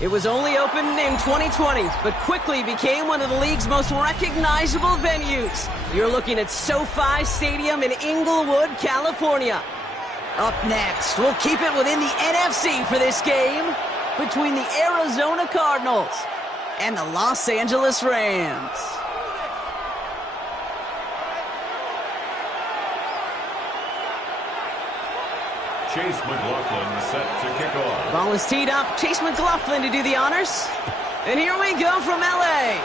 It was only opened in 2020, but quickly became one of the league's most recognizable venues. You're looking at SoFi Stadium in Inglewood, California. Up next, we'll keep it within the NFC for this game between the Arizona Cardinals and the Los Angeles Rams. Chase McLaughlin set to kick off. Ball is teed up. Chase McLaughlin to do the honors. And here we go from L.A.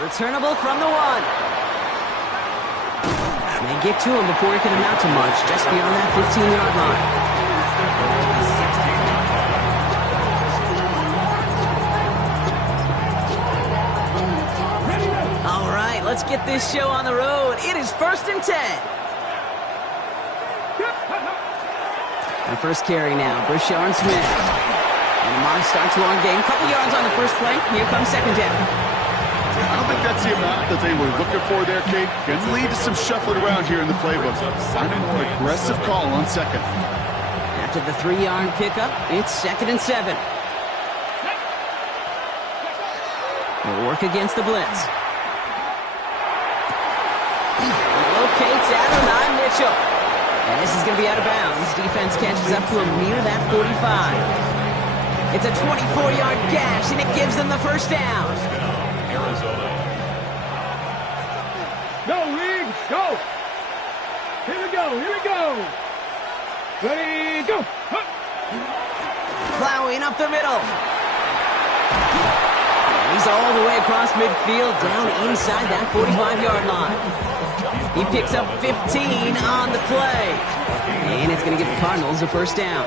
Returnable from the 1. They get to him before he can amount to much, just beyond that 15-yard line. All right, let's get this show on the road. It is 1st and 10. And first carry now, Brashard Smith. And a modest start to our game. Couple yards on the first play. Here comes second down. I don't think that's the amount that they were looking for there, Kate. Can lead to some shuffling around here in the playbook. Find a more aggressive call on second. After the 3-yard pickup, it's 2nd and 7. They'll work against the blitz. Locates Adonai Mitchell. And this is going to be out of bounds. Defense catches up to him near that 45. It's a 24-yard gash, and it gives them the first down. Arizona. Go, League, go! Here we go, here we go! Ready, go! Plowing up the middle. And he's all the way across midfield, down inside that 45-yard line. He picks up 15 on the play. And it's going to give the Cardinals a first down.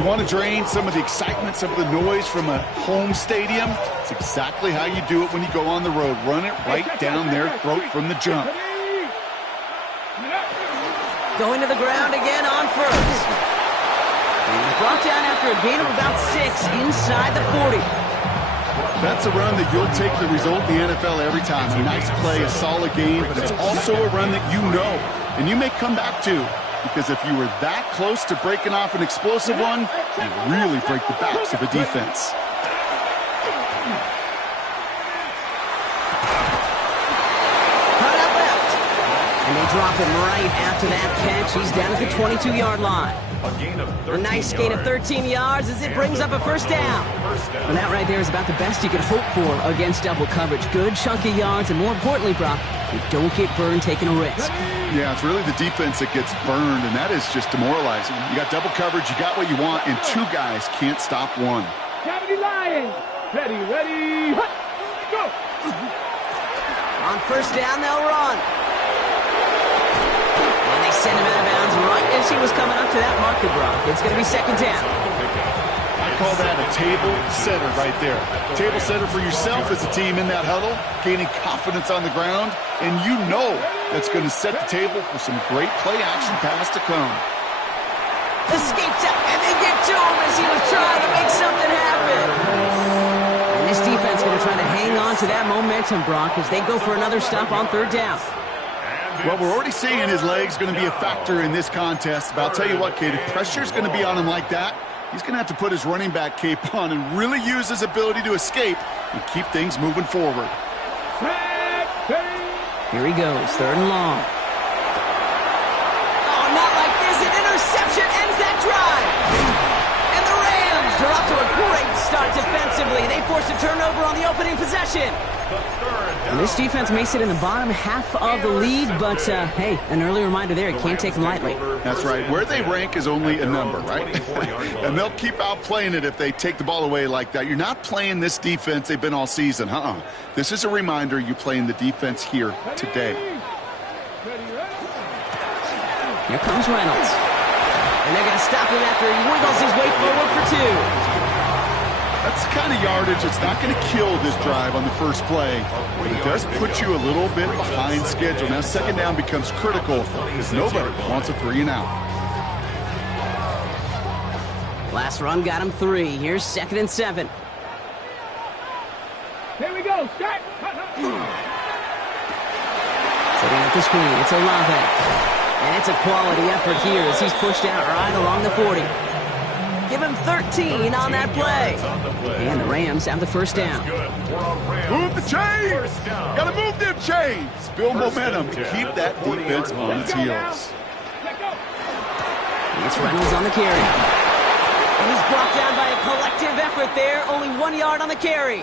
You want to drain some of the excitement, some of the noise from a home stadium? It's exactly how you do it when you go on the road. Run it right down their throat from the jump. Going to the ground again on first. And he's brought down after a gain of about 6 inside the 40. That's a run that you'll take the result in the NFL every time. A nice play, a solid game, but it's also a run that you know and you may come back to, because if you were that close to breaking off an explosive one, you really break the backs of a defense. Cut out left. And they drop him right after that catch. He's down at the 22-yard line. A nice gain of 13 yards as it brings up a first down. And that right there is about the best you could hope for against double coverage. Good chunky yards, and more importantly, Brock, you don't get burned taking a risk. Yeah, it's really the defense that gets burned, and that is just demoralizing. You got double coverage, you got what you want, and 2 guys can't stop one. Cavity Lions, ready, go! On first down, they'll run. And they send him out of bounds right as he was coming up to that marker, Brock. It's going to be second down. I call that a table setter right there. Table setter for yourself as a team in that huddle, gaining confidence on the ground, and you know that's going to set the table for some great play-action pass to come. Escapes out, and they get to him as he was trying to make something happen. And this defense going to try to hang on to that momentum, Brock, as they go for another stop on third down. Well, we're already seeing his legs going to be a factor in this contest, but I'll tell you what, Kate, if pressure's going to be on him like that, he's going to have to put his running back cape on and really use his ability to escape and keep things moving forward. Here he goes, 3rd and long. Oh, not like this. An interception ends that drive. And the Rams are off to a great start defensively. They force a turnover on the opening possession. And this defense may sit in the bottom half of the league, but, hey, an early reminder there, you can't take them lightly. That's right. Where they rank is only a number, right? And they'll keep outplaying it if they take the ball away like that. You're not playing this defense they've been all season. This is a reminder you're playing the defense here today. Here comes Reynolds. And they're going to stop him after he wiggles his way forward for 2. That's the kind of yardage that's not going to kill this drive on the first play, but it does put you a little bit behind schedule. Now, second down becomes critical because nobody wants a 3 and out. Last run got him 3. Here's 2nd and 7. Here we go, start! Setting up the screen, it's Olave. And it's a quality effort here as he's pushed out right along the 40. Give him 13 on that play. And the Rams have the first down. Move the chains! Gotta move them chains! Build momentum and keep that defense on its heels. It's Reynolds on the carry. And he's brought down by a collective effort there. Only 1 yard on the carry.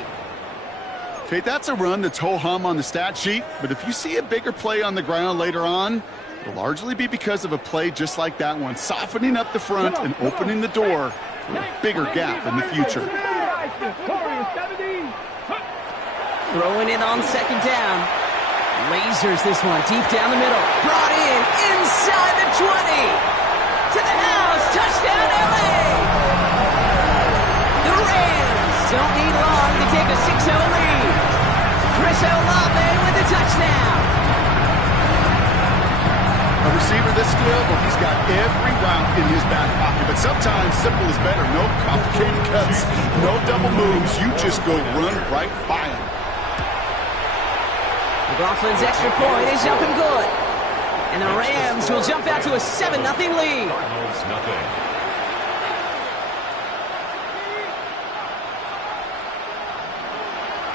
Okay, that's a run that's ho-hum on the stat sheet, but if you see a bigger play on the ground later on, it'll largely be because of a play just like that one, softening up the front and opening the door for a bigger gap in the future. Throwing it on second down. Lasers this one deep down the middle. Brought in inside the 20. To the house. Touchdown, LA. The Rams don't need long to take a 6-0 lead. Chris Olave with the touchdown. A receiver this skilled, well, he's got every route in his back pocket, but sometimes simple is better. No complicated cuts, no double moves. You just go run right by him. McLaughlin's extra point is up and good. And the Rams will jump out to a 7-0 lead. Cardinals nothing.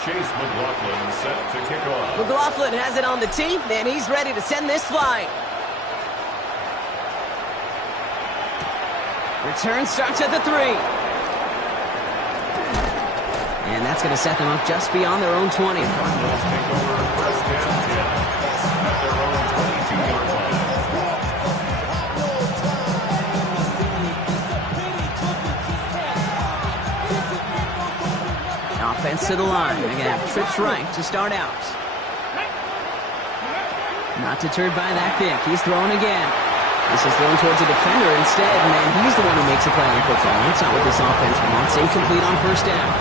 Chase McLaughlin set to kick off. McLaughlin has it on the tee, and he's ready to send this flying. Return starts at the 3. And that's going to set them up just beyond their own 20. Cardinals take over first and 10 at their own 22-yard line. Offense to the line. They're going to have trips right to start out. Not deterred by that pick. He's throwing again. This is thrown towards a defender instead, and he's the one who makes a play on football. That's not what this offense wants. Incomplete on first down.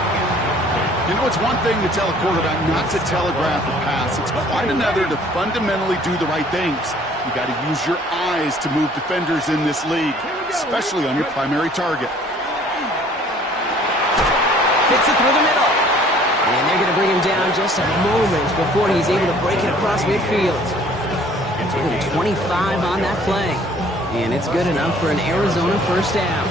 You know, it's one thing to tell a quarterback not to telegraph a pass. It's quite another to fundamentally do the right things. You got to use your eyes to move defenders in this league, especially on your primary target. Fits it through the middle. And they're going to bring him down just a moment before he's able to break it across midfield. Give him 25 on that play. And it's good enough for an Arizona first down.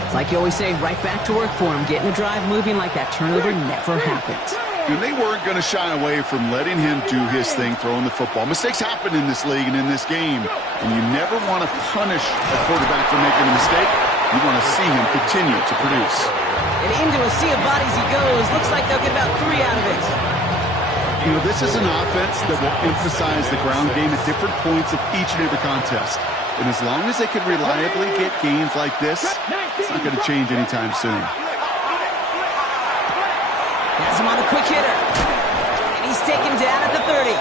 It's like you always say, right back to work for him. Getting the drive moving like that turnover never happened. And they weren't going to shy away from letting him do his thing throwing the football. Mistakes happen in this league and in this game. And you never want to punish a quarterback for making a mistake. You want to see him continue to produce. And into a sea of bodies he goes. Looks like they'll get about 3 out of it. You know, this is an offense that will emphasize the ground game at different points of each and every contest. And as long as they can reliably get gains like this, it's not going to change anytime soon. Has him on the quick hitter. And he's taken down at the 30.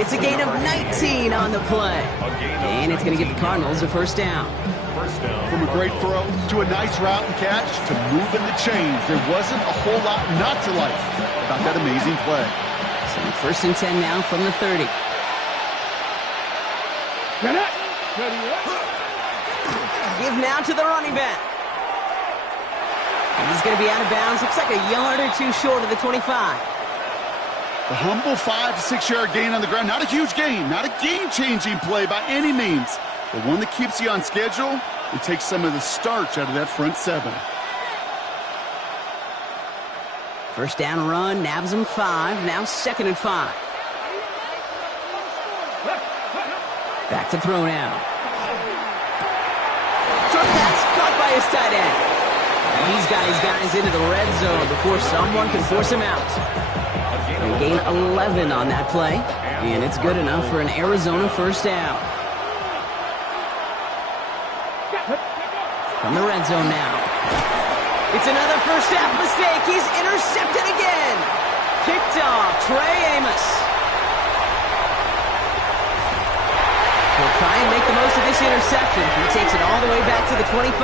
It's a gain of 19 on the play. And it's going to give the Cardinals a first down. From a great throw to a nice route and catch to moving the chains, there wasn't a whole lot not to like about that amazing play. So first and 10 now from the 30. Give now to the running back. And he's going to be out of bounds. Looks like a yard or two short of the 25. The humble 5 to 6 yard gain on the ground. Not a huge gain, not a game-changing play by any means, but one that keeps you on schedule and takes some of the starch out of that front 7. First down run, nabs him 5, now 2nd and 5. Back to throw now. Short pass caught by his tight end. And he's got his guys into the red zone before someone can force him out. They gain 11 on that play, and it's good enough for an Arizona first down. From the red zone now. It's another first half mistake. He's intercepted again. Picked off Trey Amos. So he'll try and make the most of this interception. He takes it all the way back to the 25.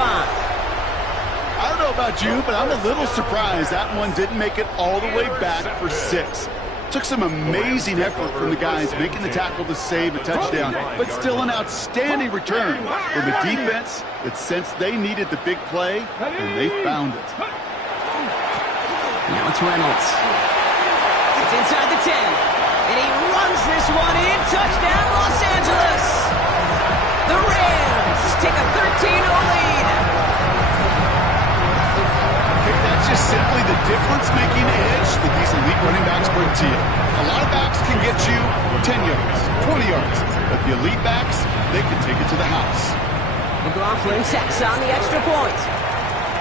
I don't know about you, but I'm a little surprised that one didn't make it all the way back for 6. Took some amazing effort from the guys making the tackle to save a touchdown, but still an outstanding return from a defense that sensed they needed the big play, and they found it. Now it's Reynolds. It's inside the 10, and he runs this one in. Touchdown, Los Angeles! The Rams take a 13-0 lead. just simply the difference-making edge that these elite running backs bring to you. A lot of backs can get you 10 yards, 20 yards, but the elite backs, they can take it to the house. McLaughlin tacks on the extra point.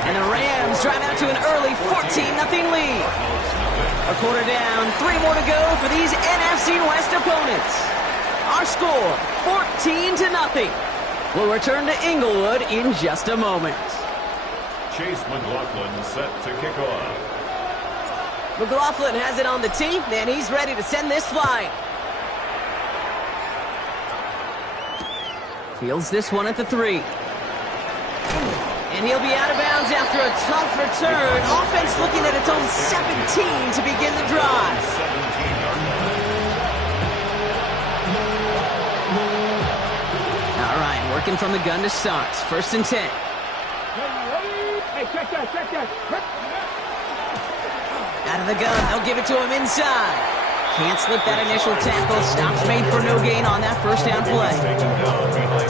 And the Rams drive out to an early 14-0 lead. A quarter down, 3 more to go for these NFC West opponents. Our score, 14-0. We'll return to Inglewood in just a moment. Chase McLaughlin set to kick off. McLaughlin has it on the tee, and he's ready to send this flying. Fields this one at the 3. And he'll be out of bounds after a tough return. Offense looking at its own 17 to begin the drive. All right, working from the gun to start. 1st and 10. Hey, check that. Out of the gun, they'll give it to him inside. Can't slip that initial tackle. Stops made for no gain on that first down play.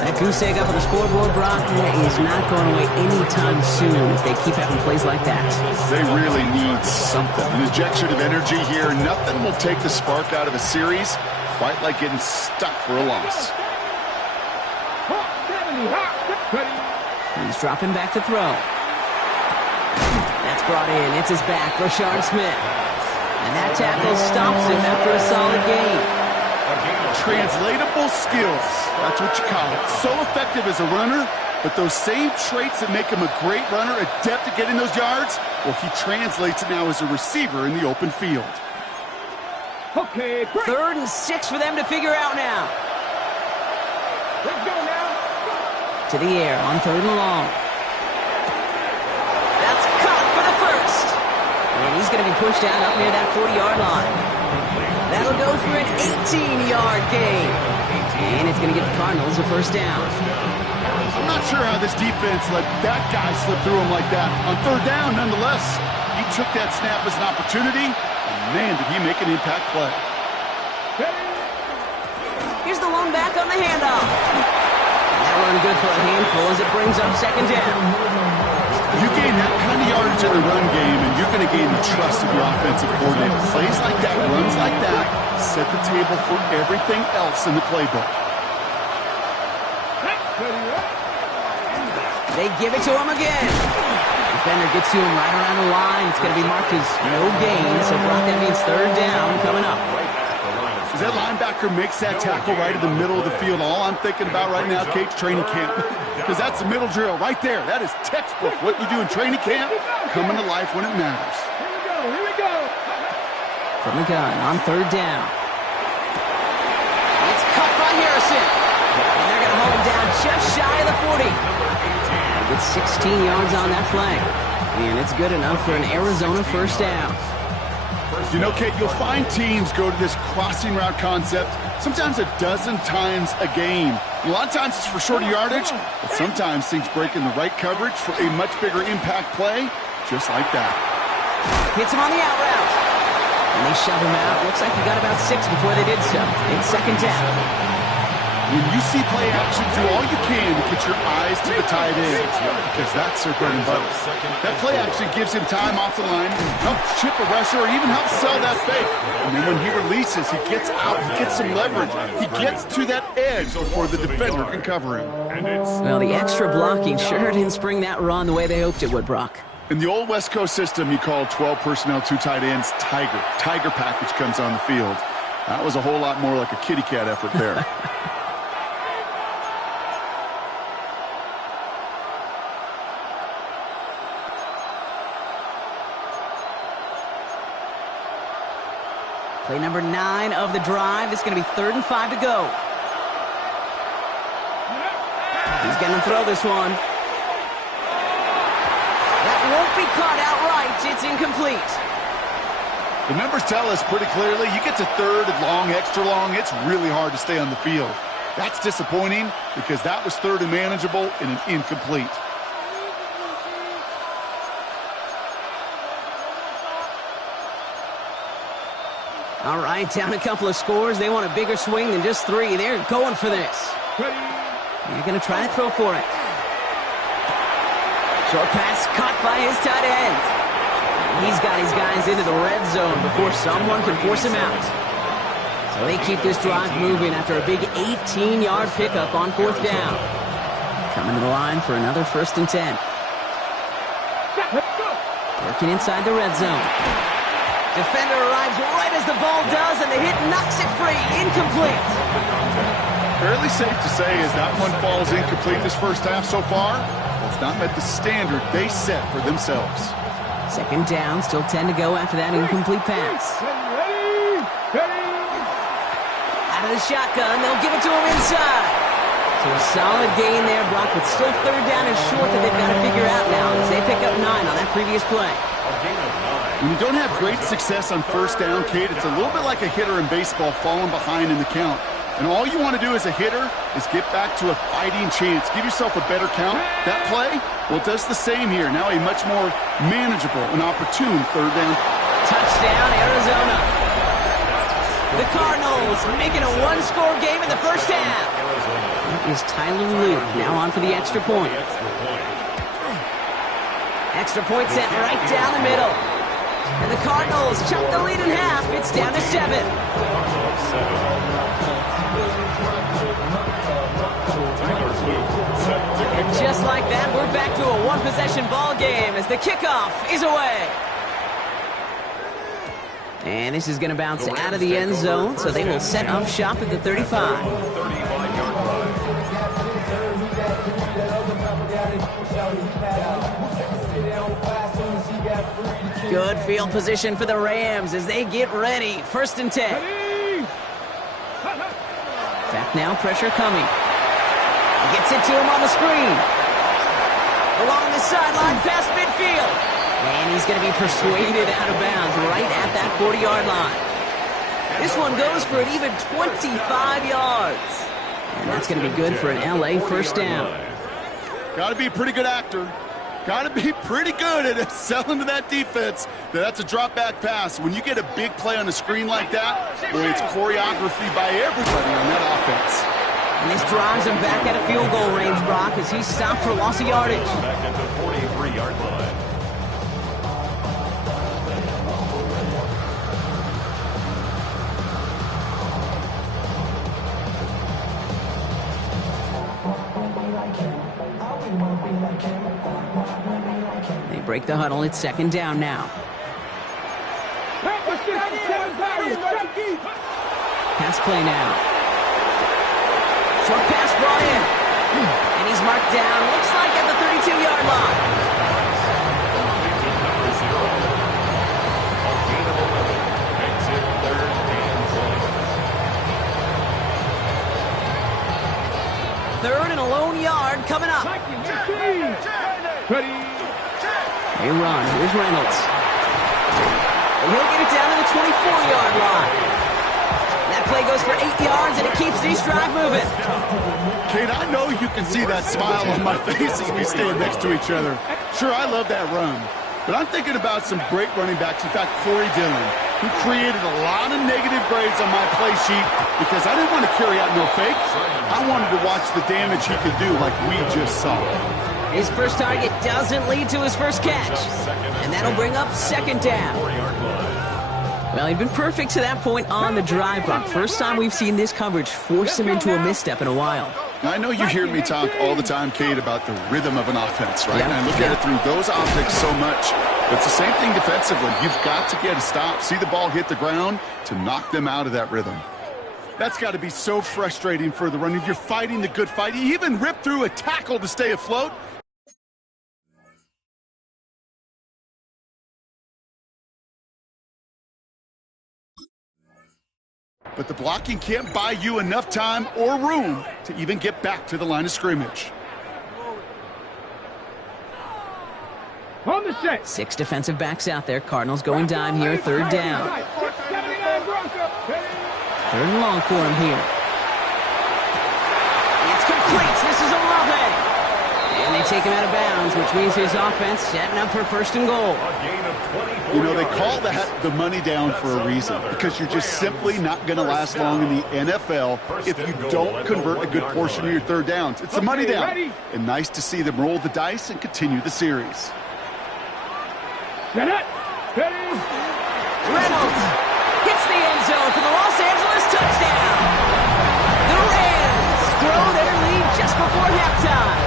That goose egg up on the scoreboard, Brock, is not going away anytime soon if they keep having plays like that. They really need something. An injection of energy here. Nothing will take the spark out of a series quite like getting stuck for a loss. He's dropping back to throw. That's brought in. It's his back, Rashard Smith. And that tackle stops him after a solid gain. Translatable skills. That's what you call it. So effective as a runner, but those same traits that make him a great runner, adept at getting those yards, well, he translates it now as a receiver in the open field. Okay, break. 3rd and 6 for them to figure out now. Let's go now. To the air on 3rd and long. That's caught for the first. And he's going to be pushed down up near that 40-yard line. That'll go for an 18-yard gain. And it's going to give the Cardinals a first down. I'm not sure how this defense let that guy slip through him like that. On 3rd down, nonetheless, he took that snap as an opportunity, and man, did he make an impact play. Here's the lone back on the handoff. That run good for a handful as it brings up 2nd down. You gain that kind of yardage in the run game, and you're going to gain the trust of your offensive coordinator. Plays like that, runs like that, set the table for everything else in the playbook. They give it to him again. Defender gets to him right around the line. It's going to be marked as no gain, so Brock, that means 3rd down coming up. As that linebacker makes that tackle right in the middle of the field, all I'm thinking about right now, Kate's training camp. Because that's the middle drill right there. That is textbook. What you do in training camp, coming to life when it matters. Here we go. From the gun on 3rd down. It's cut by Harrison. And they're going to hold him down just shy of the 40. They get 16 yards on that play. And it's good enough for an Arizona first down. You know, Kate, you'll find teams go to this crossing route concept sometimes a dozen times a game. A lot of times it's for shorter yardage, but sometimes things break in the right coverage for a much bigger impact play, just like that. Hits him on the out route. And they shove him out. Looks like he got about 6 before they did so. It's 2nd down. When you see play action, do all you can to get your eyes to the tight end, because that's their bread and butter. That play action gives him time off the line, helps chip a rusher, or even helps sell that fake. And then when he releases, he gets out, he gets some leverage. He gets to that edge before the defender can cover him. Well, the extra blocking sure didn't spring that run the way they hoped it would, Brock. In the old West Coast system, you call 12 personnel, 2 tight ends, Tiger. Tiger package comes on the field. That was a whole lot more like a kitty cat effort there. Play number 9 of the drive. It's going to be 3rd and 5 to go. He's going to throw this one. That won't be caught outright. It's incomplete. The numbers tell us pretty clearly, you get to 3rd and long, extra long, it's really hard to stay on the field. That's disappointing because that was 3rd and manageable and an incomplete. All right, down a couple of scores. They want a bigger swing than just 3. They're going for this. They're going to try to throw for it. Short pass caught by his tight end. He's got his guys into the red zone before someone can force him out. So they keep this drive moving after a big 18-yard pickup on 4th down. Coming to the line for another 1st and 10. Working inside the red zone. Defender arrives right as the ball does, and the hit knocks it free. Incomplete. Fairly safe to say as that one falls incomplete this first half so far, it's not met the standard they set for themselves. 2nd down, still 10 to go after that incomplete pass. Out of the shotgun, they'll give it to him inside. So a solid gain there, Brock, but still 3rd down and short that they've got to figure out now as they pick up 9 on that previous play. When you don't have great success on 1st down, Kate, it's a little bit like a hitter in baseball falling behind in the count. And all you want to do as a hitter is get back to a fighting chance. Give yourself a better count. That play, well, it does the same here. Now a much more manageable and opportune 3rd down. Touchdown, Arizona. The Cardinals making a one-score game in the first half. That is Tyler Luke now on for the extra point. Extra point set right down the middle. And the Cardinals chop the lead in half. It's down to 7. And just like that, we're back to a one-possession ball game as the kickoff is away. And this is going to bounce out of the end zone, so they will set up shop at the 35. Good field position for the Rams as they get ready. 1st and 10. Back now, pressure coming. Gets it to him on the screen. Along the sideline, past midfield. And he's going to be persuaded out of bounds right at that 40-yard line. This one goes for an even 25 yards. And that's going to be good for an LA 1st down. Got to be a pretty good actor. Got to be pretty good at selling to that defense. That's a drop-back pass. When you get a big play on the screen like that, boy, it's choreography by everybody on that offense. And this drives him back at a field goal range, Brock, as he's stopped for loss of yardage. Back at the 43-yard line. They break the huddle. It's 2nd down now. Pass play now. Short pass brought in. And he's marked down, looks like at the 32-yard line. Third and a lone yard coming up. They run. Here's Reynolds. And he'll get it down to the 24-yard line. That play goes for 8 yards, and it keeps this drive moving. Kate, I know you can see that smile on my face as we stand next to each other. Sure, I love that run. But I'm thinking about some great running backs. In fact, Corey Dillon, who created a lot of negative grades on my play sheet because I didn't want to carry out no fake. I wanted to watch the damage he could do like we just saw. His first target doesn't lead to his first catch. And that'll bring up 2nd down. Well, he'd been perfect to that point on the drive, Brock. First time we've seen this coverage force him into a misstep in a while. I know you hear me talk all the time, Kate, about the rhythm of an offense, right? Yeah. And I look at it through those optics so much. But it's the same thing defensively. You've got to get a stop, see the ball hit the ground to knock them out of that rhythm. That's got to be so frustrating for the running. You're fighting the good fight. You even rip through a tackle to stay afloat. But the blocking can't buy you enough time or room to even get back to the line of scrimmage. On the set. 6 defensive backs out there. Cardinals going dime here. 3rd down. 3rd and long for him here. It's complete. This is Olave. And they take him out of bounds, which means his offense setting up for 1st and goal. You know, they call that the money down for a reason, because you're just simply not going to last long in the NFL if you don't convert a good portion of your 3rd downs. It's the money down. And nice to see them roll the dice and continue the series. Set it. Ready? Reynolds hits the end zone for the Los Angeles touchdown. The Rams grow their lead just before halftime.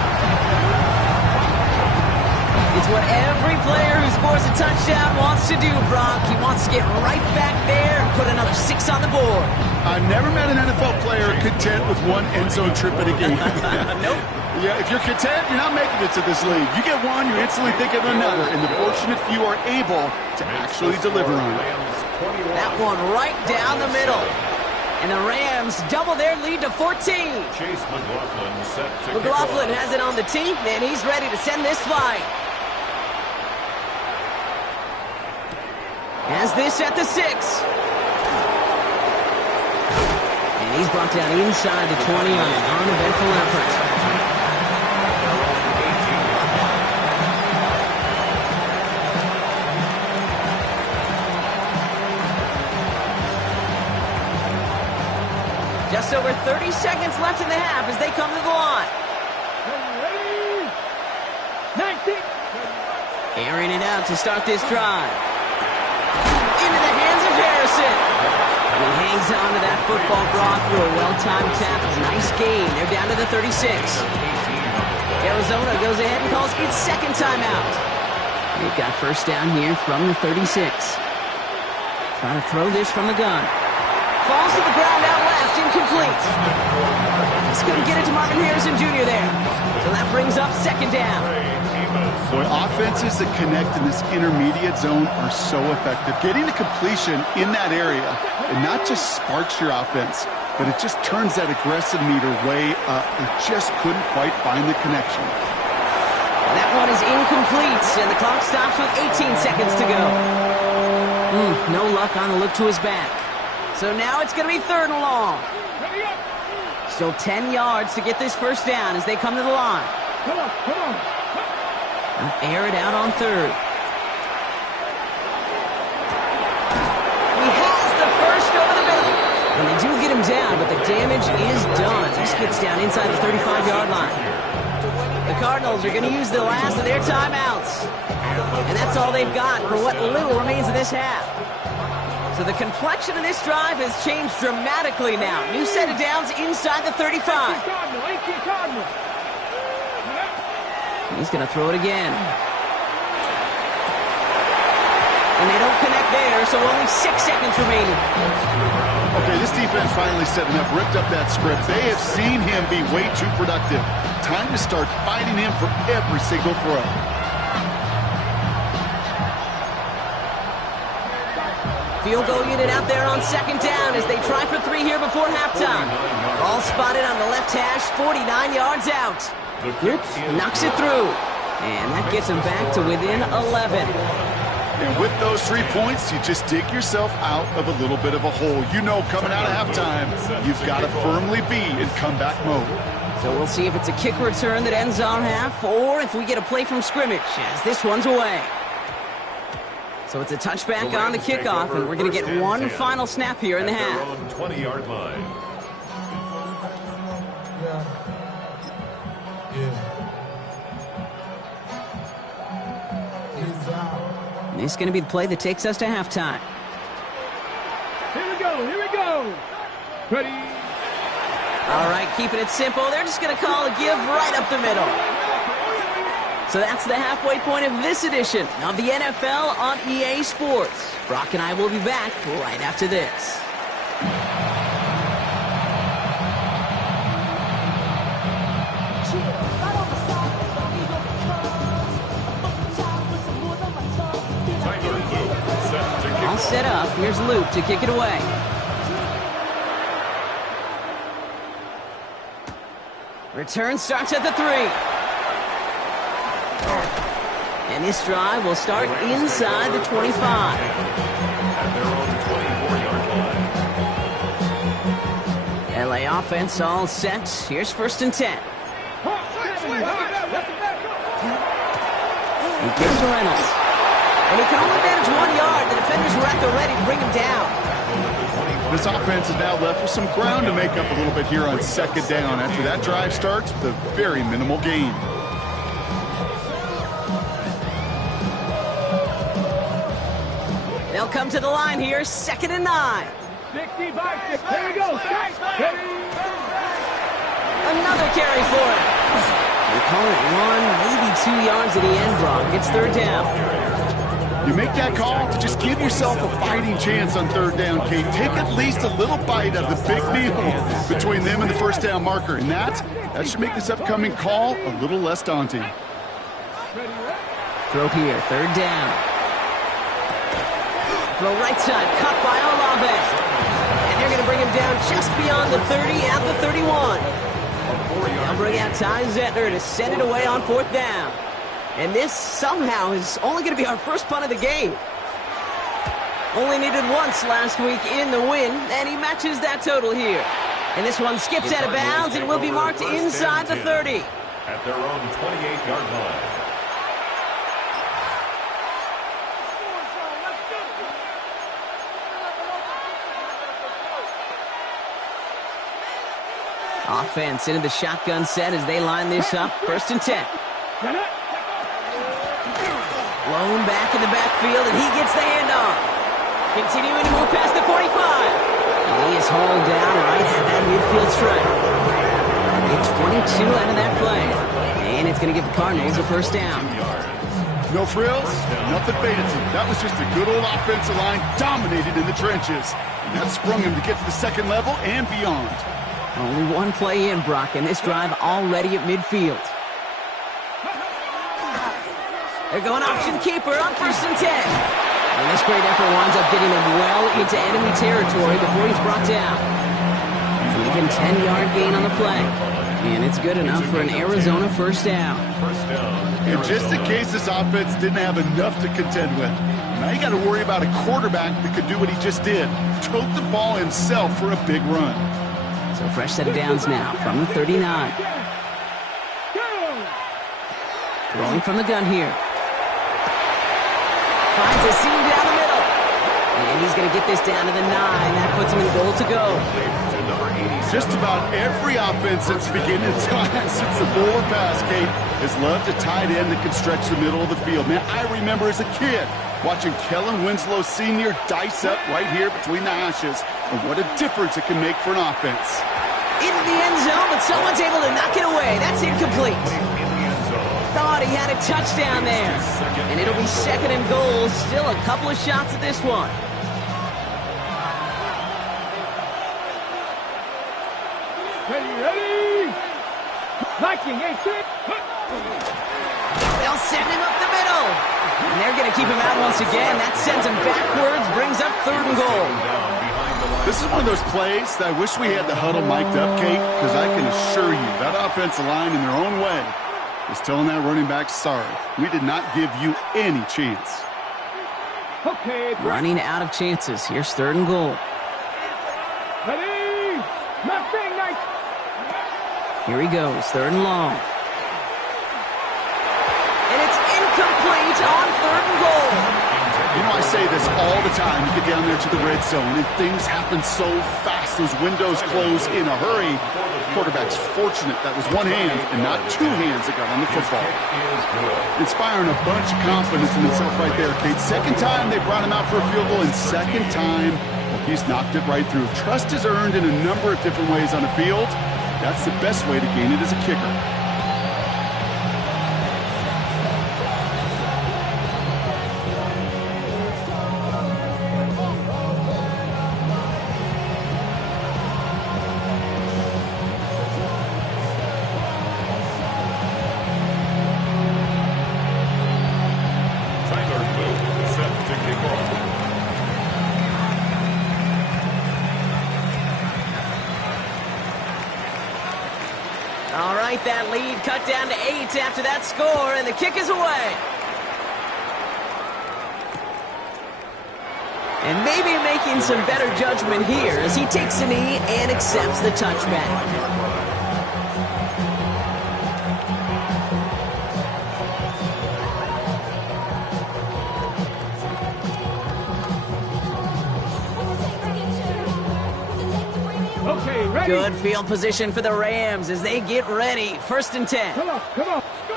It's what every player who scores a touchdown wants to do, Brock. He wants to get right back there and put another 6 on the board. I've never met an NFL player content with one end zone trip in a game. Nope. Yeah, if you're content, you're not making it to this league. You get one, you're instantly thinking of another, and the fortunate few are able to actually deliver on it. That one right down the middle. And the Rams double their lead to 14. Chase McLaughlin set to McLaughlin has it on the tee, and he's ready to send this flying. Has this at the 6. And he's brought down inside the 20 on an uneventful effort. Just over 30 seconds left in the half as they come to the line. Ready? 19. Airing it out to start this drive. Into the hands of Harrison. And he hangs on to that football, Brock, for a well-timed tackle. Nice gain. They're down to the 36. Arizona goes ahead and calls its second timeout. They've got first down here from the 36. Trying to throw this from the gun. Falls to the ground out left, incomplete. Just couldn't get it to Marvin Harrison Jr. there. So that brings up second down. Boy, offenses that connect in this intermediate zone are so effective. Getting the completion in that area, it not just sparks your offense, but it just turns that aggressive meter way up. They just couldn't quite find the connection. That one is incomplete, and the clock stops with 18 seconds to go. No luck on the look to his back. So now it's going to be third and long. Still 10 yards to get this first down as they come to the line. Come on, come on. They'll air it out on third. He has the first over the middle. And they do get him down, but the damage is done. This gets down inside the 35-yard line. The Cardinals are going to use the last of their timeouts. And that's all they've got for what little remains of this half. So the complexion of this drive has changed dramatically now. New set of downs inside the 35. He's going to throw it again. And they don't connect there, so only 6 seconds remaining. Okay, this defense finally setting up, ripped up that script. They have seen him be way too productive. Time to start fighting him for every single throw. Field goal unit out there on second down as they try for 3 here before halftime. Ball spotted on the left hash, 49 yards out. Oops, knocks it through. And that gets him back to within 11. And with those 3 points, you just dig yourself out of a little bit of a hole. You know, coming out of halftime, you've got to firmly be in comeback mode. So we'll see if it's a kick return that ends our half, or if we get a play from scrimmage as this one's away. So it's a touchback on the kickoff, and we're going to get one final snap here in the half. 20-yard line. This is going to be the play that takes us to halftime. Here we go, here we go. Ready? All right, keeping it simple. They're just going to call a give right up the middle. So that's the halfway point of this edition of the NFL on EA Sports. Brock and I will be back right after this. All set up. Here's Luke to kick it away. Return starts at the 3. And this drive will start inside the 25. At their own 24-yard line. LA offense all set. Here's first and 10. He gives to Reynolds. And he can only manage 1 yard. The defenders were at the ready to bring him down. This offense is now left with some ground to make up a little bit here on second down after that drive starts with a very minimal gain. They'll come to the line here, 2nd and 9. 65, 6. Here we go. Another carry for it. They call it 1, maybe 2 yards at the end, Brock. It's 3rd down. You make that call to just give yourself a fighting chance on 3rd down, Kate. Take at least a little bite of the big meal between them and the 1st down marker. And that should make this upcoming call a little less daunting. Throw here, 3rd down. Throw right side, cut by Olave. And they're going to bring him down just beyond the 30 at the 31. They'll bring out Ty Zettler to send it away on 4th down. And this somehow is only going to be our first punt of the game. Only needed once last week in the win, and he matches that total here. And this one skips out of bounds and will be marked inside the 30. At their own 28-yard line. Offense into the shotgun set as they line this up. 1st and 10. Blown back in the backfield, and he gets the handoff. Continuing to move past the 45. And he is hauled down right at that midfield stripe. Get 22 out of that play. And it's going to give the Cardinals a 1st down. No frills, nothing faded. That was just a good old offensive line dominated in the trenches. And that sprung him to get to the 2nd level and beyond. Only one play in, Brock, and this drive already at midfield. They're going option keeper on 1st and 10. And this great effort winds up getting them well into enemy territory before he's brought down. Even 10-yard gain on the play. And it's good enough for an Arizona 1st down. And just in case this offense didn't have enough to contend with, now you got to worry about a quarterback that could do what he just did. Tote the ball himself for a big run. So fresh set of downs now from the 39. Throwing from the gun here. Finds a seam down the middle. And he's going to get this down to the 9. That puts him in goal to go. Just about every offense since the beginning of time, since the forward pass, Kate, has loved a tight end that can stretch the middle of the field. Man, I remember as a kid watching Kellen Winslow Sr. dice up right here between the hashes. And what a difference it can make for an offense. Into the end zone, but someone's able to knock it away. That's incomplete. Thought he had a touchdown there. And it'll be 2nd and goal. Still a couple of shots at this one. Ready? Viking, 8-6. They'll send him up the middle. And they're going to keep him out once again. That sends him backwards, brings up 3rd and goal. This is one of those plays that I wish we had the huddle mic'd up, Kate, because I can assure you that offensive line in their own way is telling that running back, sorry, we did not give you any chance. Okay. Running out of chances. Here's 3rd and goal. Ready? Nothing, nice. Here he goes, 3rd and long. And it's incomplete on 3rd and goal. You know, I say this all the time. You get down there to the red zone, and things happen so fast. Those windows close in a hurry. The quarterback's fortunate that was one hand and not 2 hands that got on the football. Inspiring a bunch of confidence in himself right there, Kate. 2nd time they brought him out for a field goal, and 2nd time he's knocked it right through. Trust is earned in a number of different ways on the field. That's the best way to gain it as a kicker. All right, that lead cut down to 8 after that score, and the kick is away. And maybe making some better judgment here as he takes a knee and accepts the touchback. Okay, ready? Good field position for the Rams as they get ready. 1st and 10. Come on, come on. Go.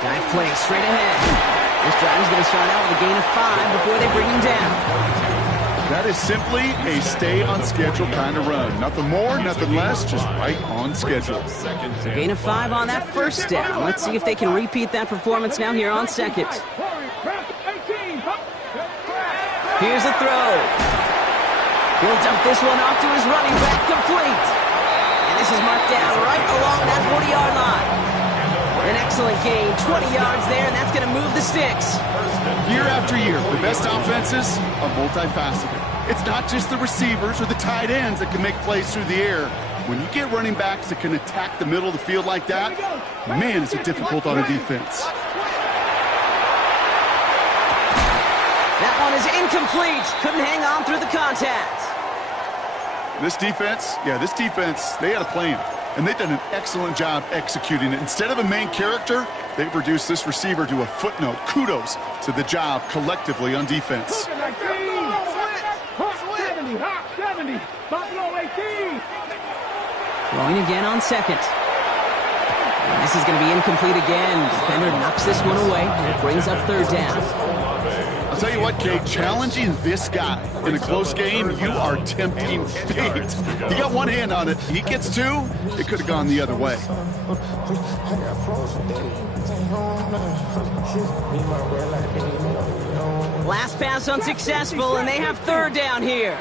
Dive play straight ahead. This drive is going to start out with a gain of 5 before they bring him down. That is simply a stay-on-schedule kind of run. Nothing more, nothing less, just right on schedule. So gain of 5 on that first down. Let's see if they can repeat that performance now here on second. Here's a throw. He'll dump this one off to his running back, complete. And this is marked down right along that 40-yard line. An excellent gain, 20 yards there, and that's going to move the sticks. Year after year, the best offenses are multifaceted. It's not just the receivers or the tight ends that can make plays through the air. When you get running backs that can attack the middle of the field like that, man, is it difficult on a defense. That one is incomplete. Couldn't hang on through the contact. This defense, they had a plan. And they've done an excellent job executing it. Instead of a main character, they've reduced this receiver to a footnote. Kudos to the job collectively on defense. 70, 70, Buffalo 18. Throwing again on second. And this is going to be incomplete again. Defender knocks this one away, and it brings up third down. I'll tell you what, Kate, challenging this guy in a close game, you are tempting fate. He got one hand on it. He gets two, it could have gone the other way. Last pass unsuccessful, and they have third down here.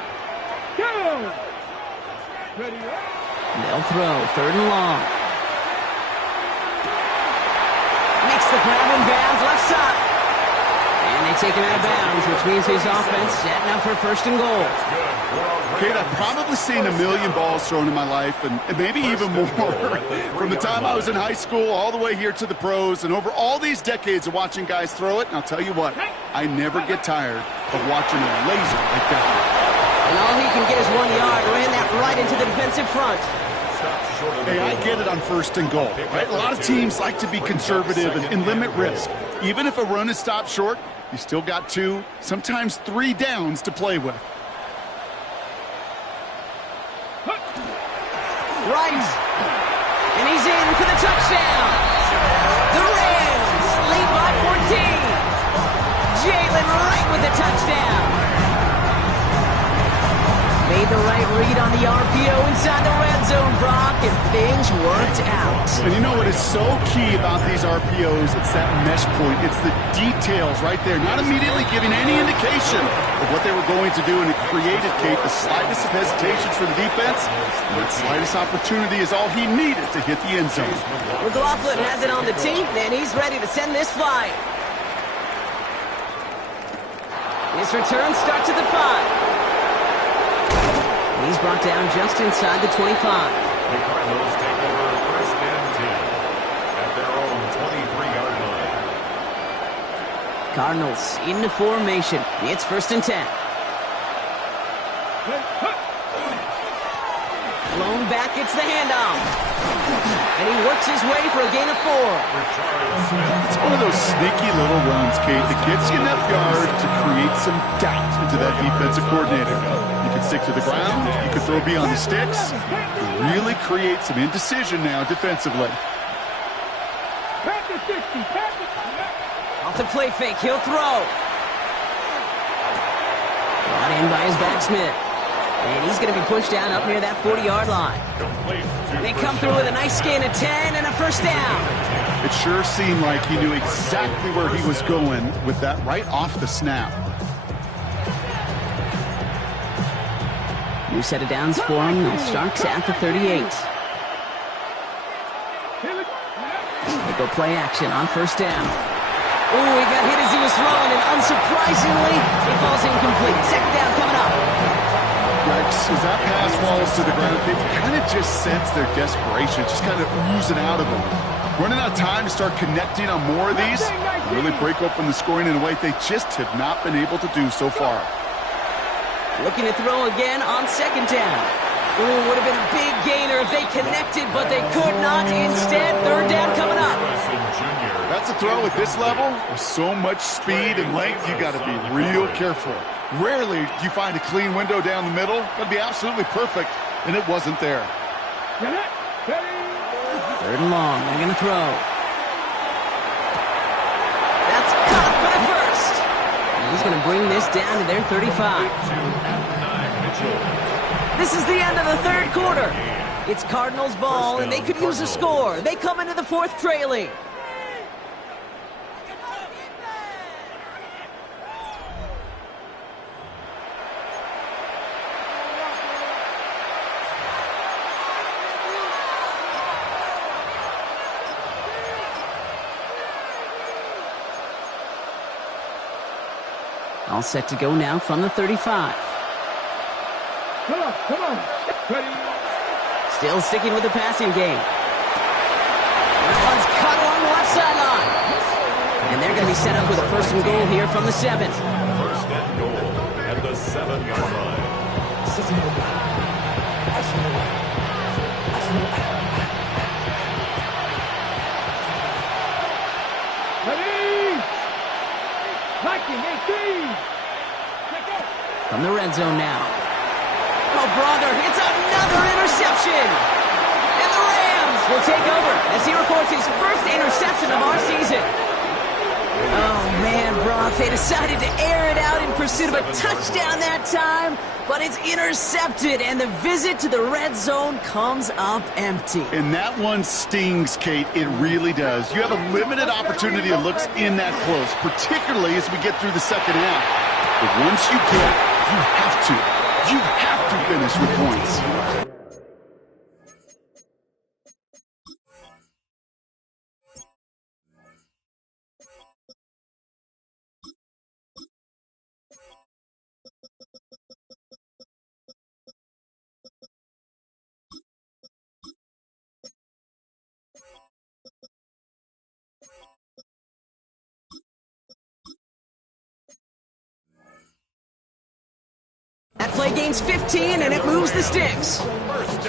They'll throw third and long. Makes the grab in bounds, left side. And they take him out of bounds, which means his offense setting up for first and goal. Kate, I've probably seen a million balls thrown in my life, and maybe even more. From the time I was in high school all the way here to the pros, and over all these decades of watching guys throw it, and I'll tell you what, I never get tired of watching a laser like that. And all he can get is 1 yard, ran that right into the defensive front. Hey, I get it on first and goal, right? A lot of teams like to be conservative and limit risk. Even if a run is stopped short, you still got 2, sometimes 3 downs to play with. Right. And he's in for the touchdown. The Rams lead by 14. Jalen Wright with the touchdown. Made the right read on the RPO inside the red zone, Brock, and things worked out. And you know what is so key about these RPOs? It's that mesh point. It's the details right there. Not immediately giving any indication of what they were going to do, and it created, Kate, the slightest of hesitations for the defense. And that slightest opportunity is all he needed to hit the end zone. McLaughlin has it on the team, and he's ready to send this flying. His return starts at the 5. He's brought down just inside the 25. The Cardinals take over first and 10 at their own 23-yard line. Cardinals into formation. It's first and 10. Blown back, it's the handoff. And he works his way for a gain of 4. It's one of those sneaky little runs, Kate, that gets you enough yards to create some doubt into that defensive coordinator. You can stick to the ground, you can throw beyond the sticks, really create some indecision now defensively. Off the play fake, he'll throw. Brought in by his back Smith. And he's going to be pushed down up near that 40-yard line. They come through with a nice gain of 10 and a first down. It sure seemed like he knew exactly where he was going with that right off the snap. New set of downs for him. It starts at the 38. They go play action on first down. Oh, he got hit as he was throwing, and unsurprisingly, it falls incomplete. Second down coming up. Yikes, as that pass falls to the ground, you kind of just sense their desperation, just kind of oozing out of them. Running out of time to start connecting on more of these, really break open the scoring in a way they just have not been able to do so far. Looking to throw again on second down. Ooh, would have been a big gainer if they connected, but they could not. Instead, third down coming up. That's a throw at this level. With so much speed and length, you got to be real careful. Rarely do you find a clean window down the middle. Got to be absolutely perfect, and it wasn't there. Third and long. They're going to throw. That's caught for the He's going to bring this down to their 35. This is the end of the third quarter. It's Cardinals ball, and they could use a score. They come into the fourth trailing. All set to go now from the 35. Come on. Ready. Still sticking with the passing game. That one's cut along the left sideline. And they're going to be set up with a first and goal here from the 7. First and goal at the 7-yard line. Ready. Viking 18. From the red zone now. Oh, brother, it's another interception. And the Rams will take over as he records his first interception of our season. Oh, man, Brock, they decided to air it out in pursuit of a touchdown that time, but it's intercepted, and the visit to the red zone comes up empty. And that one stings, Kate. It really does. You have a limited opportunity that looks in that close, particularly as we get through the second half. But once you get, you have to finish with points. That play gains 15, and it moves the sticks.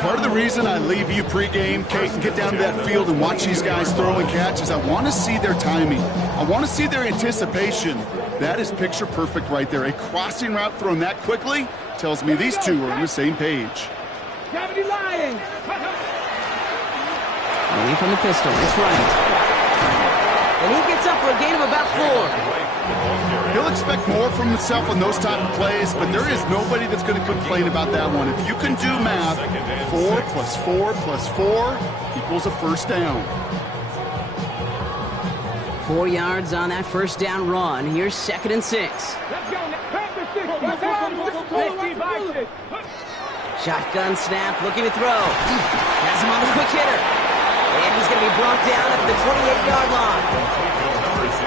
Part of the reason I leave you pregame, Kate, and get down to that field and watch these guys throw and catch is I want to see their timing. I want to see their anticipation. That is picture perfect right there. A crossing route thrown that quickly tells me these two are on the same page. Gravity Lions. Away from the pistol, it's right. And he gets up for a gain of about 4. He'll expect more from himself on those type of plays, but there is nobody that's going to complain about that one. If you can do math, 4 plus 4 plus 4 equals a first down. 4 yards on that first down run. Here's 2nd and 6. Let's go. Shotgun snap, looking to throw. Has him on the quick hitter. And he's going to be brought down at the 28-yard line.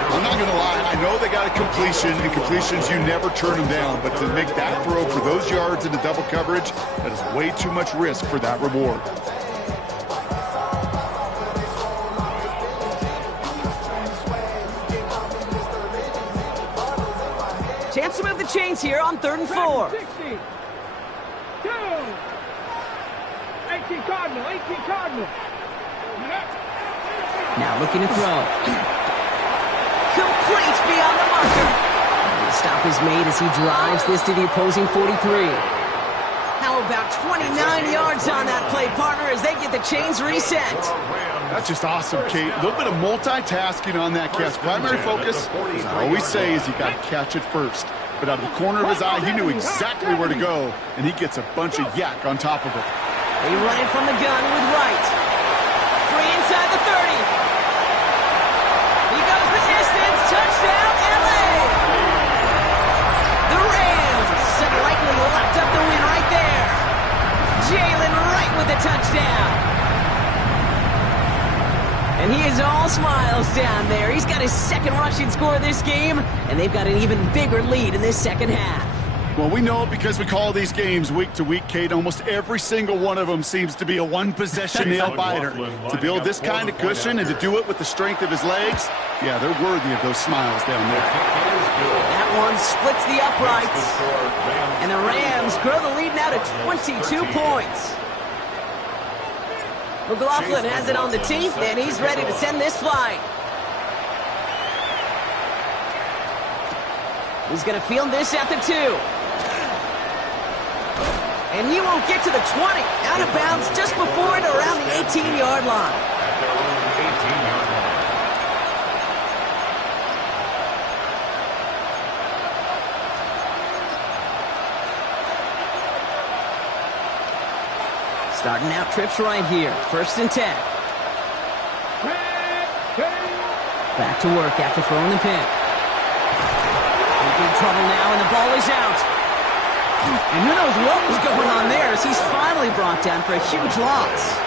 I'm not going to lie. I know they got a completion, and completions, you never turn them down. But to make that throw for those yards into double coverage, that is way too much risk for that reward. Chance to move the chains here on 3rd and 4. 60. 2. 18 Cardinal. Now looking to throw. Complete beyond the marker. The stop is made as he drives this to the opposing 43. How about 29 yards on that play, partner, as they get the chains reset? That's just awesome, Kate. A little bit of multitasking on that catch. Primary focus, as I always say, is you got to catch it first. But out of the corner of his eye, he knew exactly where to go, and he gets a bunch of yak on top of it. They run it from the gun with Wright. 3 inside the 30. He goes the distance. Touchdown, LA! The Rams have likely locked up the win right there. Jalen Wright with the touchdown. And he is all smiles down there. He's got his 2nd rushing score of this game, and they've got an even bigger lead in this second half. Well, we know it because we call these games week to week, Kate. Almost every single one of them seems to be a one-possession nail-biter. To build this kind of cushion and to do it with the strength of his legs, yeah, they're worthy of those smiles down there. That one splits the uprights. And the Rams grow the lead now to 22 points. McLaughlin has it on the teeth, and he's ready to send this flying. He's going to field this at the 2. And he won't get to the 20. Out of bounds just before it around the 18-yard line. At their own 18-yard line. Starting out trips right here. 1st and 10. Back to work after throwing the pick. In big trouble now, and the ball is out. And who knows what was going on there as he's finally brought down for a huge loss.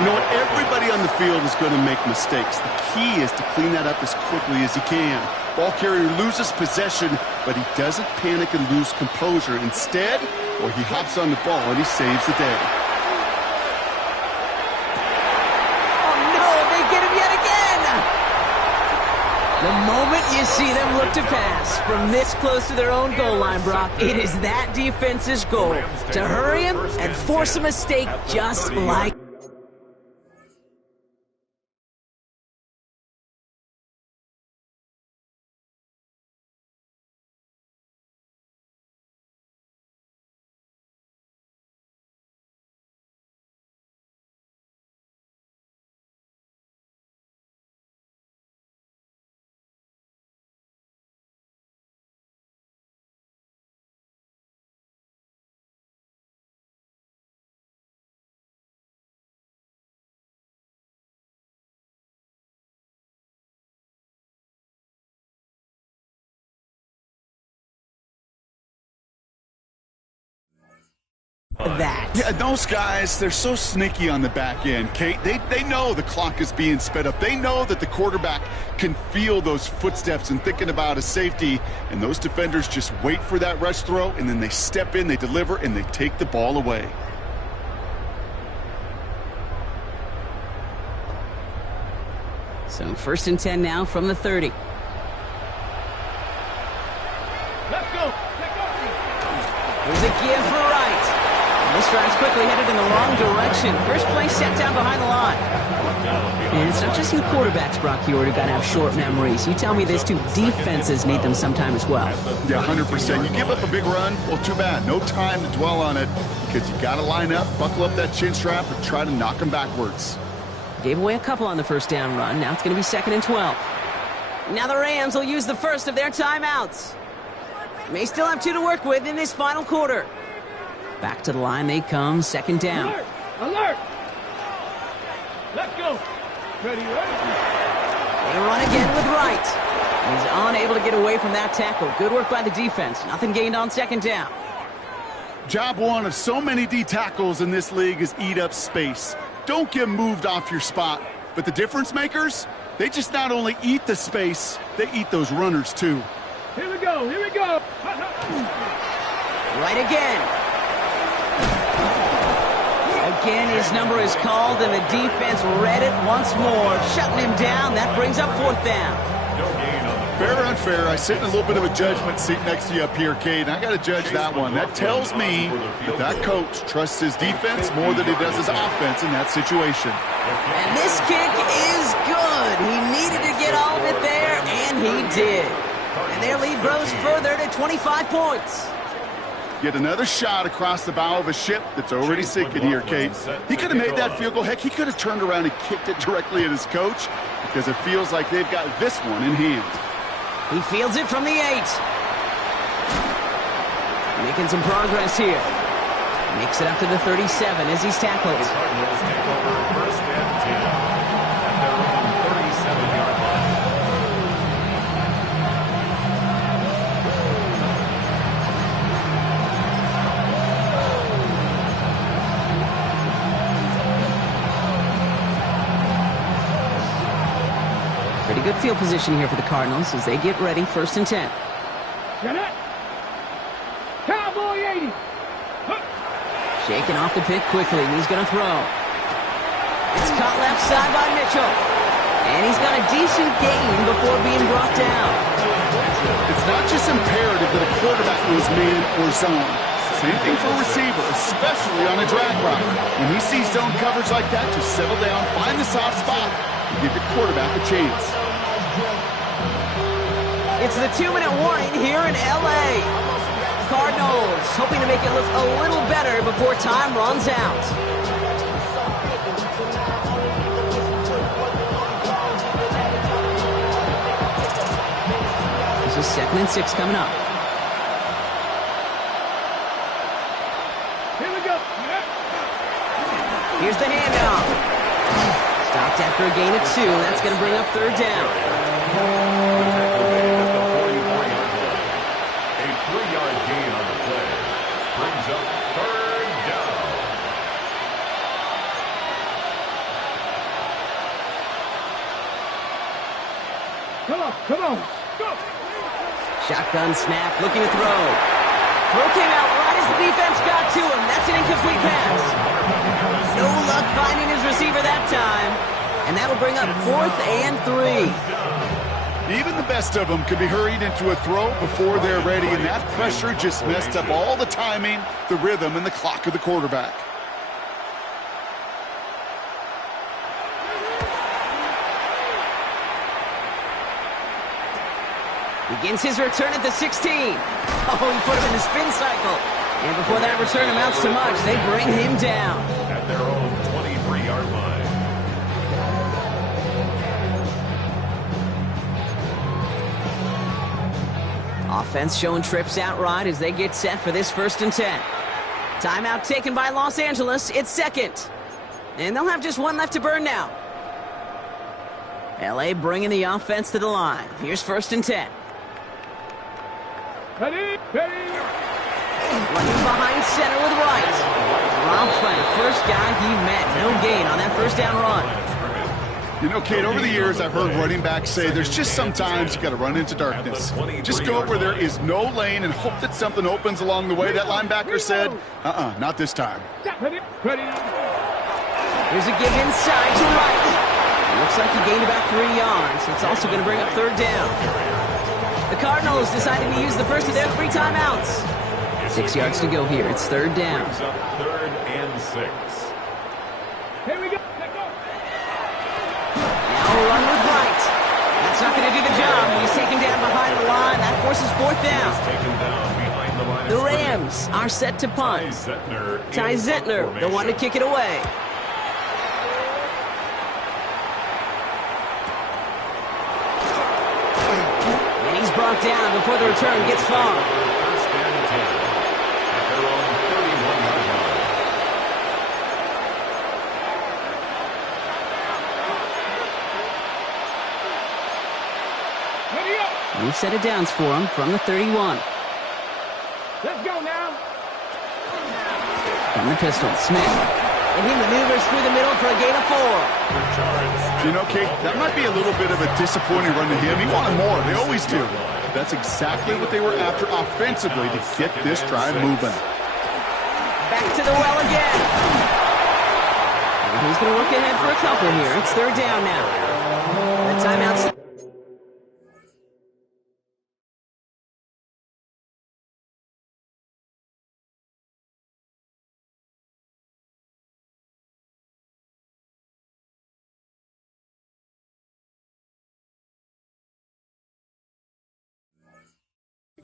You know what? Everybody on the field is going to make mistakes. The key is to clean that up as quickly as he can. Ball carrier loses possession, but he doesn't panic and lose composure. Instead, well, he hops on the ball and he saves the day. Oh no, they get him yet again! The moment you see them look to pass from this close to their own goal line, Brock, it is that defense's goal to hurry him and force a mistake just like that. Yeah, those guys, they're so sneaky on the back end, Kate. They know the clock is being sped up. They know that the quarterback can feel those footsteps and thinking about a safety, and those defenders just wait for that rush throw, and then they step in, they deliver, and they take the ball away. So 1st and 10 now from the 30. Let's go. There's a give for Wright. This drive's quickly headed in the wrong direction. First play set down behind the line. And it's not just you quarterbacks, Brock Huard, who got to have short memories. You tell me these two defenses need them sometime as well. Yeah, 100%. You give up a big run, well, too bad. No time to dwell on it because you got to line up, buckle up that chin strap, and try to knock them backwards. Gave away a couple on the first down run. Now it's going to be 2nd and 12. Now the Rams will use the first of their timeouts. May still have 2 to work with in this final quarter. Back to the line they come, 2nd down. Alert! Alert! Let's go. Ready. They run again with Wright. He's unable to get away from that tackle. Good work by the defense. Nothing gained on 2nd down. Job one of so many D tackles in this league is eat up space. Don't get moved off your spot. But the difference makers, they just not only eat the space, they eat those runners too. Here we go. Right again. Again, his number is called, and the defense read it once more, shutting him down. That brings up 4th down. Fair or unfair, I sit in a little bit of a judgment seat next to you up here, Cade, and I got to judge that one. That tells me that coach trusts his defense more than he does his offense in that situation. And this kick is good. He needed to get all of it there, and he did. And their lead grows further to 25 points. Yet another shot across the bow of a ship that's already sinking here, Kate. He could have made that field goal. Heck, he could have turned around and kicked it directly at his coach because it feels like they've got this one in hand. He fields it from the 8. Making some progress here. Makes it up to the 37 as he's tackled. The Cardinals take over 1st and 10 at their own 37-yard line. Pretty good field position here for the Cardinals as they get ready, 1st and 10. Get it. Cowboy 80. Shaking off the pick quickly, and he's going to throw. It's caught left side by Mitchell. And he's got a decent gain before being brought down. It's not just imperative that a quarterback goes man or zone. Same thing for a receiver, especially on a drag route. When he sees zone coverage like that, just settle down, find the soft spot, and give your quarterback a chance. It's the 2-minute warning here in L.A. Cardinals hoping to make it look a little better before time runs out. This is 2nd and 6 coming up. Here we go. Here's the handoff. Stopped after a gain of 2. That's going to bring up third down. A 3-yard gain on the play brings up third down. Come on, go! Shotgun snap, looking to throw. Throw came out right as the defense got to him. That's an incomplete pass. No luck finding his receiver that time. And that'll bring up 4th and 3. Even the best of them could be hurried into a throw before they're ready, and that pressure just messed up all the timing, the rhythm, and the clock of the quarterback. Begins his return at the 16. Oh, he put him in the spin cycle. And before that return amounts to much, they bring him down. At their own 23-yard line. Offense showing trips outright as they get set for this 1st and 10. Timeout taken by Los Angeles. It's 2nd. And they'll have just 1 left to burn now. LA bringing the offense to the line. Here's 1st and 10. Ready! Running behind center with Wright. Dropped by the first guy he met. No gain on that 1st down run. You know, Kate, over the years, I've heard running backs say there's just sometimes you got to run into darkness. Just go where there is no lane and hope that something opens along the way. That linebacker said, not this time. Ready! Here's a give inside to Wright. Looks like he gained about 3 yards. It's also going to bring up 3rd down. The Cardinals deciding to use the first of their 3 timeouts. 6 yards to go here. It's 3rd down. Brings up 3rd and 6. Here we go. Now a run with Wright. That's not going to do the job. He's taken down behind the line. That forces 4th down. Taken down behind the line. The Rams are set to punt. Ty Zentner, the one to kick it away. Brought down before the return gets far. 1st and 10 at their own 31-yard line. Ready up! New set of downs for him from the 31. Let's go now! From the pistol, Smith. And he maneuvers through the middle for a gain of 4. You know, Kate, that might be a little bit of a disappointing run to him. He wanted more. They always do. That's exactly what they were after offensively to get this drive moving. Back to the well again. And he's going to look ahead for a couple here. It's 3rd down now. The timeout's...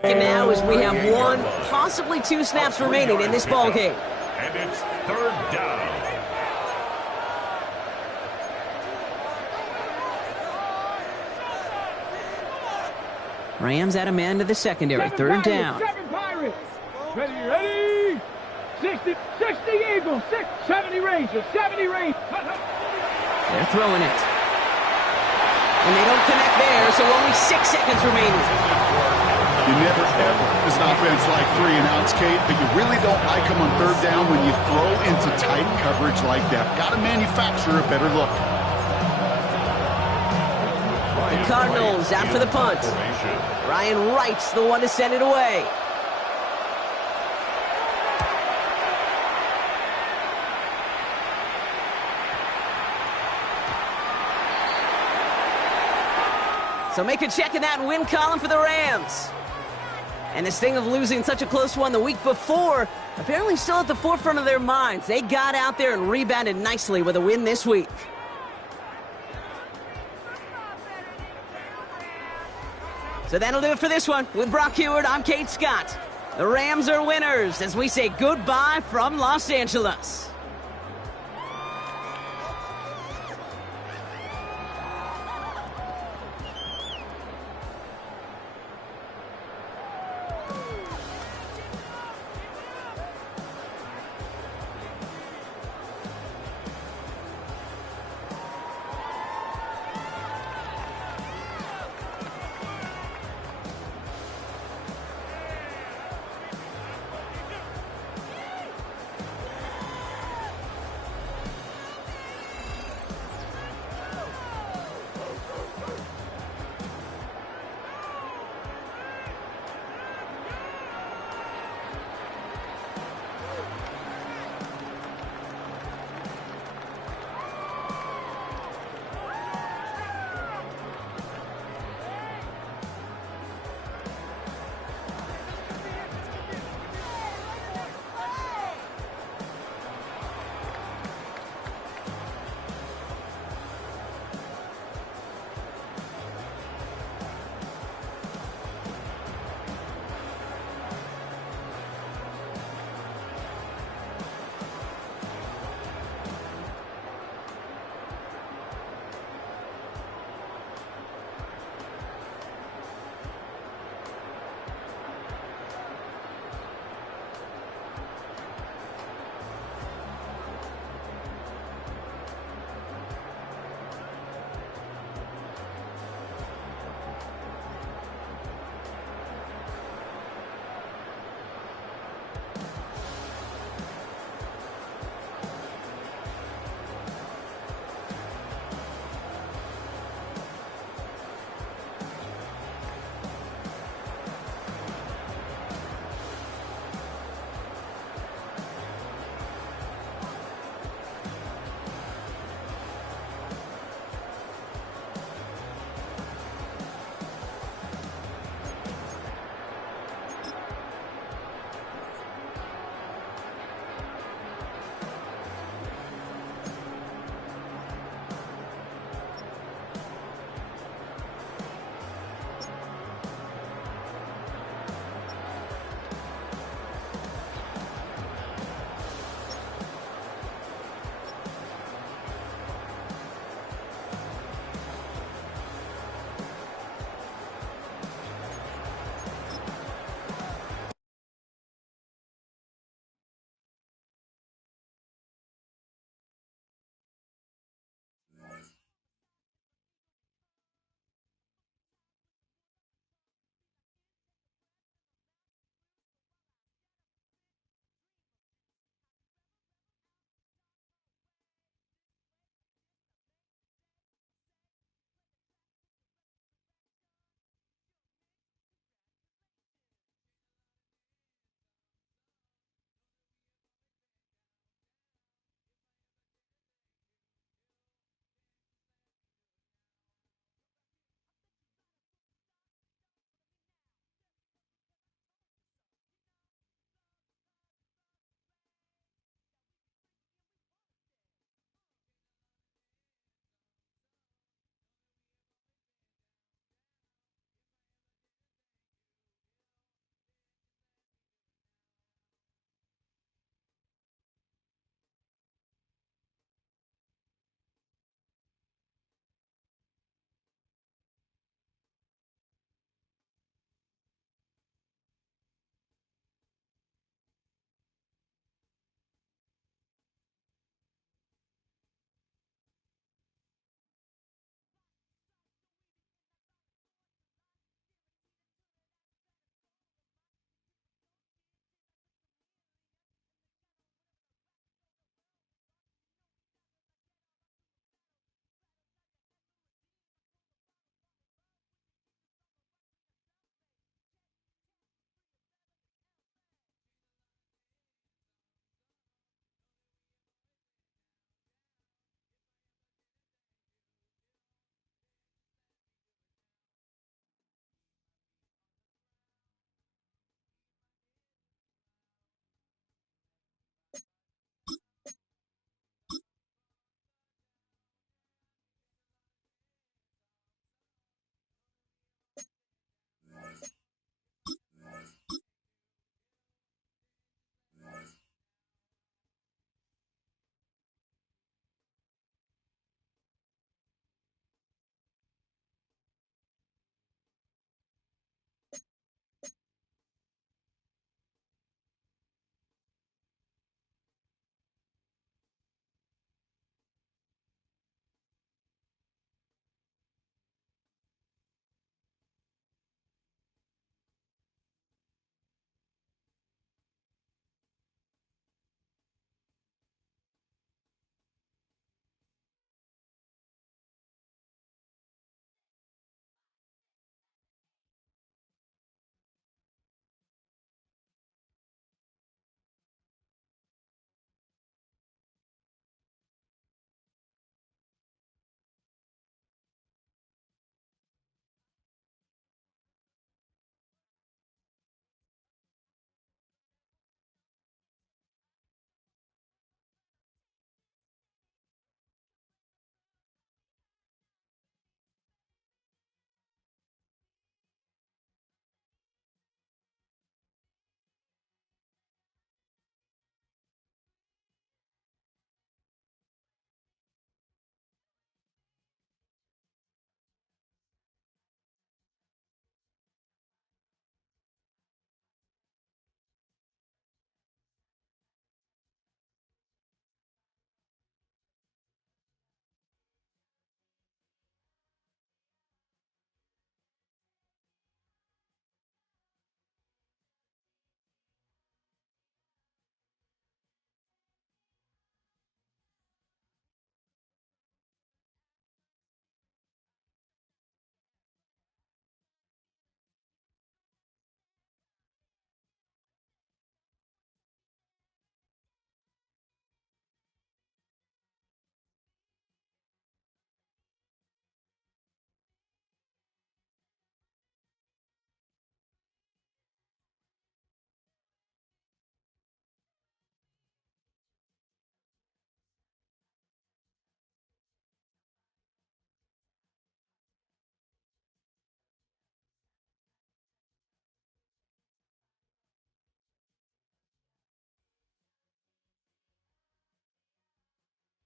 And now as we have 1, possibly 2 snaps remaining in this ball game. And it's 3rd down. Rams add a man to the secondary. 3rd down. 7 Pirates! Ready! 60 Eagles! 70 Rangers! 70 Rangers! They're throwing it. And they don't connect there, so only 6 seconds remaining. You never, ever, as an offense, like 3 and outs, Kate, but you really don't like them on 3rd down when you throw into tight coverage like that. Got to manufacture a better look. The Cardinals out for the punt. Ryan Wright's the one to send it away. So make a check in that win column for the Rams. And this thing of losing such a close one the week before, apparently still at the forefront of their minds. They got out there and rebounded nicely with a win this week. So that'll do it for this one. With Brock Huard, I'm Kate Scott. The Rams are winners as we say goodbye from Los Angeles.